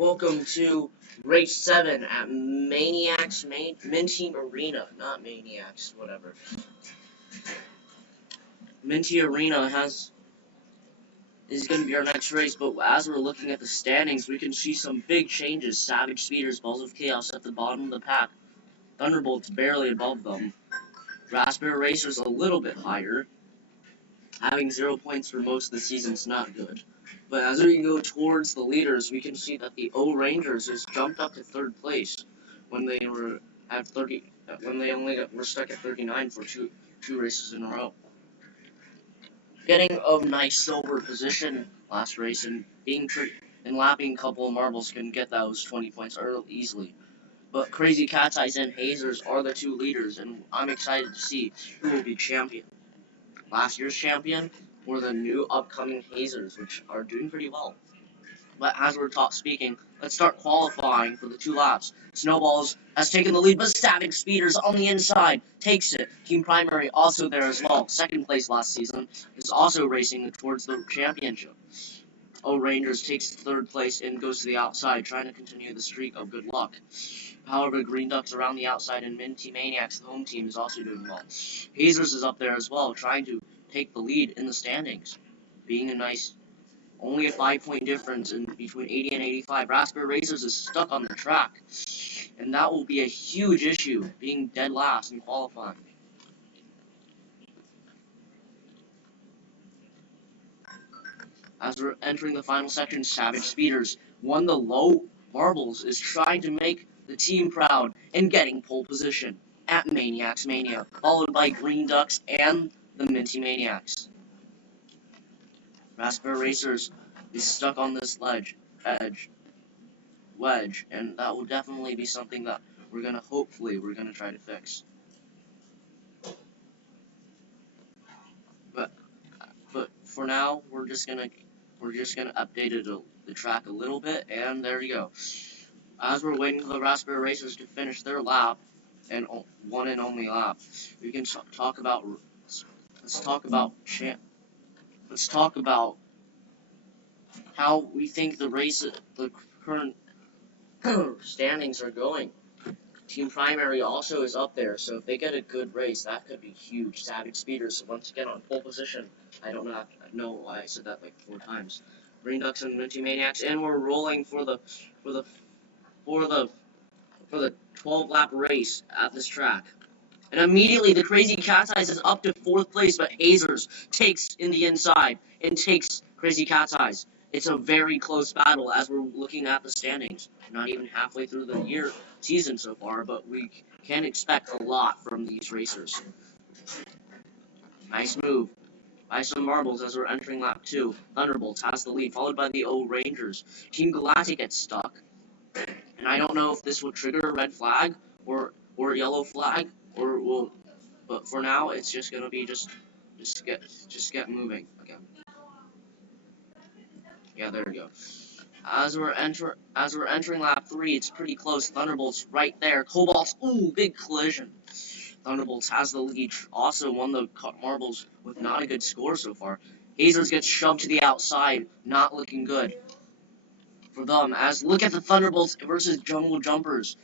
Welcome to race 7 at Minty Arena. Not Maniacs, whatever. Minty Arena is going to be our next race, but as we're looking at the standings, we can see some big changes. Savage Speeders, Balls of Chaos at the bottom of the pack. Thunderbolts barely above them. Raspberry Racers a little bit higher. Having 0 points for most of the season is not good. But as we go towards the leaders, we can see that the O Rangers has jumped up to 3rd place when they were at 30. When they were stuck at 39 for two races in a row. Getting a nice silver position last race and lapping a couple of marbles can get those 20 points easily. But Crazy Cat's Eyes and Hazers are the 2 leaders, and I'm excited to see who will be champion. Last year's champion were the new upcoming Hazers, which are doing pretty well. But as we're speaking, let's start qualifying for the 2 laps. Snowballs has taken the lead, but Savage Speeders on the inside takes it. Team Primary also there as well. 2nd place last season is also racing towards the championship. O Rangers takes 3rd place and goes to the outside, trying to continue the streak of good luck. However, Green Ducks around the outside and Minty Maniacs, the home team, is also doing well. Hazers is up there as well, trying to take the lead in the standings, being only a 5-point difference in between 80 and 85. Raspberry Racers is stuck on the track, and that will be a huge issue, being dead last in qualifying. As we're entering the final section, Savage Speeders won the low marbles, is trying to make the team proud and getting pole position at Maniacs Mania, followed by Green Ducks and the Minty Maniacs. Raspberry Racers is stuck on this wedge, and that will definitely be something that we're gonna try to fix. But for now, we're just gonna update the track a little bit, and there you go. As we're waiting for the Raspberry Racers to finish their lap, and one and only lap, we can talk about. Let's talk about how we think the current standings are going. Team Primary also is up there, so if they get a good race, that could be huge. Savage Speeders once again on pole position. I don't know why I said that like 4 times. Green Ducks and Minty Maniacs, and we're rolling for the 12-lap race at this track. And immediately the Crazy Cat's Eyes is up to 4th place, but Hazers takes in the inside and takes Crazy Cat's Eyes. It's a very close battle as we're looking at the standings. Not even halfway through the season so far, but we can expect a lot from these racers. Nice move by some marbles as we're entering lap 2. Thunderbolts has the lead, followed by the O Rangers. Team Galactic gets stuck, and I don't know if this will trigger a red flag or a yellow flag, but for now it's just gonna be just get moving again. Yeah, there we go. As we're entering lap 3, it's pretty close. Thunderbolts right there. Cobalts, ooh, big collision. Thunderbolts has the lead. Also won the marbles with not a good score so far. Hazers gets shoved to the outside, not looking good for them. Look at the Thunderbolts versus Jungle Jumpers.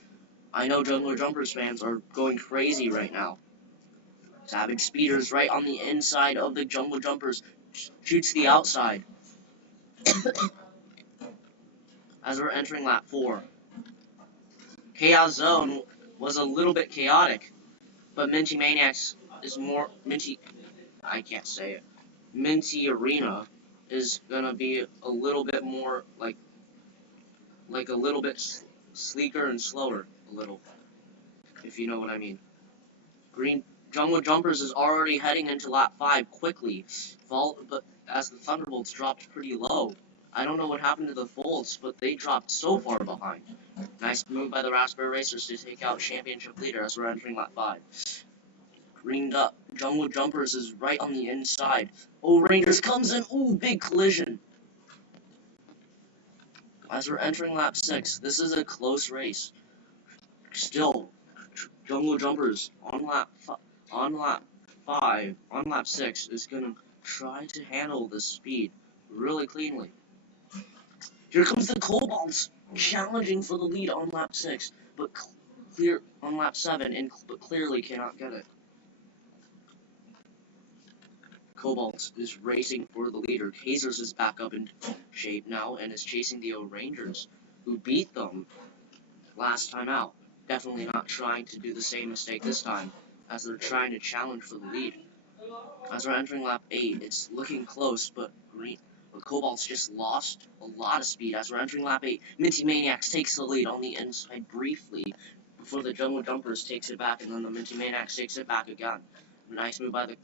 I know Jungle Jumpers fans are going crazy right now. Savage Speeders right on the inside of the Jungle Jumpers, shoots the outside. As we're entering lap 4. Chaos Zone was a little bit chaotic, but Minty Maniacs is more Minty. I can't say it. Minty Arena is gonna be a little bit more like a little bit sleeker and slower, a little, if you know what I mean. Jungle Jumpers is already heading into lap 5 quickly, but as the Thunderbolts dropped pretty low. I don't know what happened to the Bolts, but they dropped so far behind. Nice move by the Raspberry Racers to take out championship leader as we're entering lap 5. Jungle Jumpers is right on the inside. O Rangers comes in, ooh, big collision. As we're entering lap 6, this is a close race. Still, Jungle Jumpers on lap 6 is gonna try to handle this speed really cleanly. Here comes the Cobalts. challenging for the lead on lap 6, but clear on lap 7, but clearly cannot get it. Cobalt is racing for the leader. Hazers is back up in shape now and is chasing the O-Rangers, who beat them last time out. Definitely not trying to do the same mistake this time, as they're trying to challenge for the lead. As we're entering lap 8, it's looking close, but Cobalt's just lost a lot of speed. As we're entering lap 8, Minty Maniacs takes the lead on the inside briefly, before the Jumbo Jumpers takes it back, and then the Minty Maniacs takes it back again. Nice move by the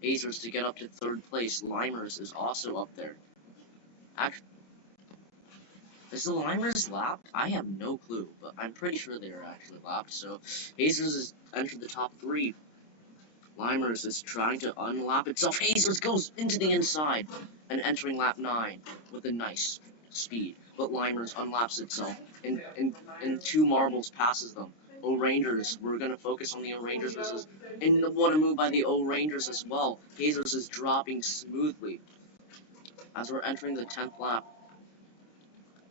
Hazers to get up to 3rd place. Limers is also up there. Actually, is the Limers lapped? I have no clue, but I'm pretty sure they are actually lapped. So Hazers has entered the top 3. Limers is trying to unlap itself. Hazers goes into the inside and entering lap 9 with a nice speed. But Limers unlaps itself and 2 marbles passes them. O-Rangers, we're going to focus on the O-Rangers versus, and what a move by the O-Rangers as well. Hazers is dropping smoothly. As we're entering the 10th lap,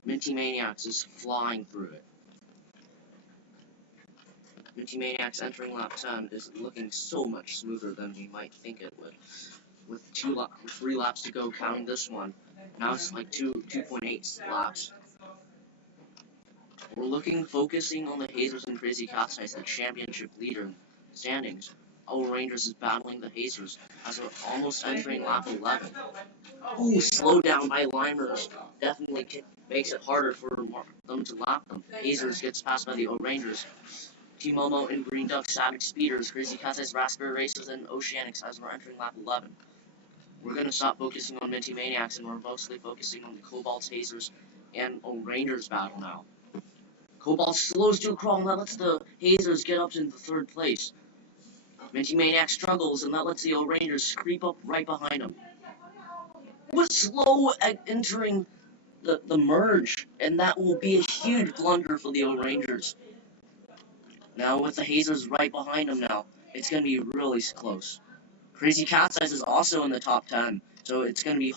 Minty Maniacs is flying through it. Minty Maniacs entering lap 10 is looking so much smoother than we might think it would. With 3 laps to go, counting this one. Now it's like 2.8 laps. We're focusing on the Hazers and Crazy Cat's Eyes, the championship leader standings. O-Rangers is battling the Hazers as we're almost entering lap 11. Ooh, slow down by Limers. Definitely makes it harder for them to lap them. Hazers gets passed by the O-Rangers. Team Momo and Green Duck, Savage Speeders, Crazy Cat's Eyes, Raspberry Racers, and Oceanics as we're entering lap 11. We're going to stop focusing on Minty Maniacs, and we're mostly focusing on the Cobalt Hazers and O-Rangers battle now. Cobalt slows to a crawl, and that lets the Hazers get up into 3rd place. Minty Maniac struggles, and that lets the O-Rangers creep up right behind him. Was slow at entering the merge, and that will be a huge blunder for the O-Rangers. Now with the Hazers right behind him now, it's going to be really close. Crazy Cat's Eyes is also in the top 10, so it's going to be,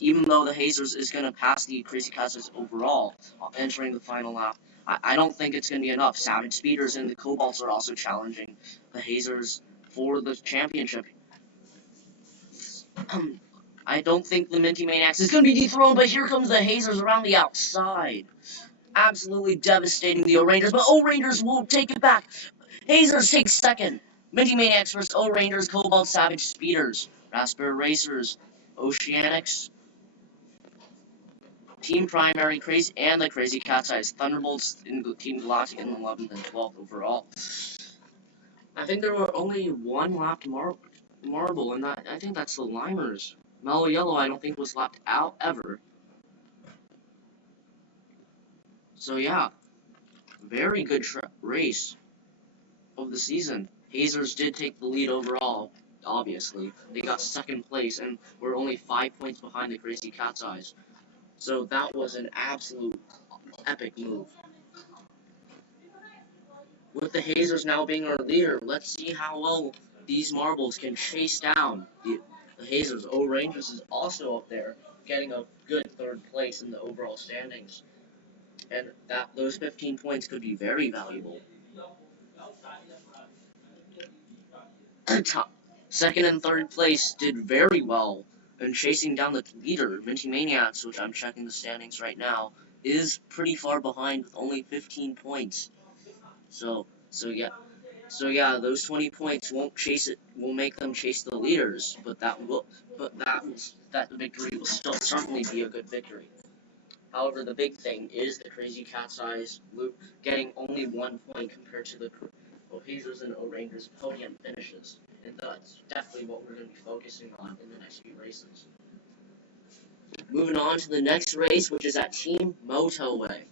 even though the Hazers is going to pass the Crazy Cat's Eyes overall, entering the final lap, I don't think it's going to be enough. Savage Speeders and the Cobalts are also challenging the Hazers for the championship. I don't think the Minty Maniacs is going to be dethroned, but here comes the Hazers around the outside. Absolutely devastating the O-Rangers, but O-Rangers will take it back. Hazers takes 2nd. Minty Maniacs versus O-Rangers, Cobalt, Savage Speeders, Raspberry Racers, Oceanics, Team Primary, Crazy, and the Crazy Cat's Eyes, Thunderbolts, in Team Galactic in 11th and 12th overall. I think there were only 1 lapped marble, and I think that's the Limers. Mellow Yellow, I don't think was lapped out ever. So yeah, very good race of the season. Hazers did take the lead overall, obviously. They got 2nd place and were only 5 points behind the Crazy Cat's Eyes. So that was an absolute epic move. With the Hazers now being our leader, let's see how well these marbles can chase down the Hazers. O-Rangers is also up there, getting a good 3rd place in the overall standings. And those 15 points could be very valuable. 2nd and 3rd place did very well in chasing down the leader. Minty Maniacs, which I'm checking the standings right now, is pretty far behind with only 15 points. So yeah, those 20 points won't make them chase the leaders, but that victory will still certainly be a good victory. However, the big thing is the Crazy Cat's Eyes getting only 1 point compared to the Hazers and O-Rangers podium finishes, and that's definitely what we're going to be focusing on in the next few races. Moving on to the next race, which is at Team Motorway.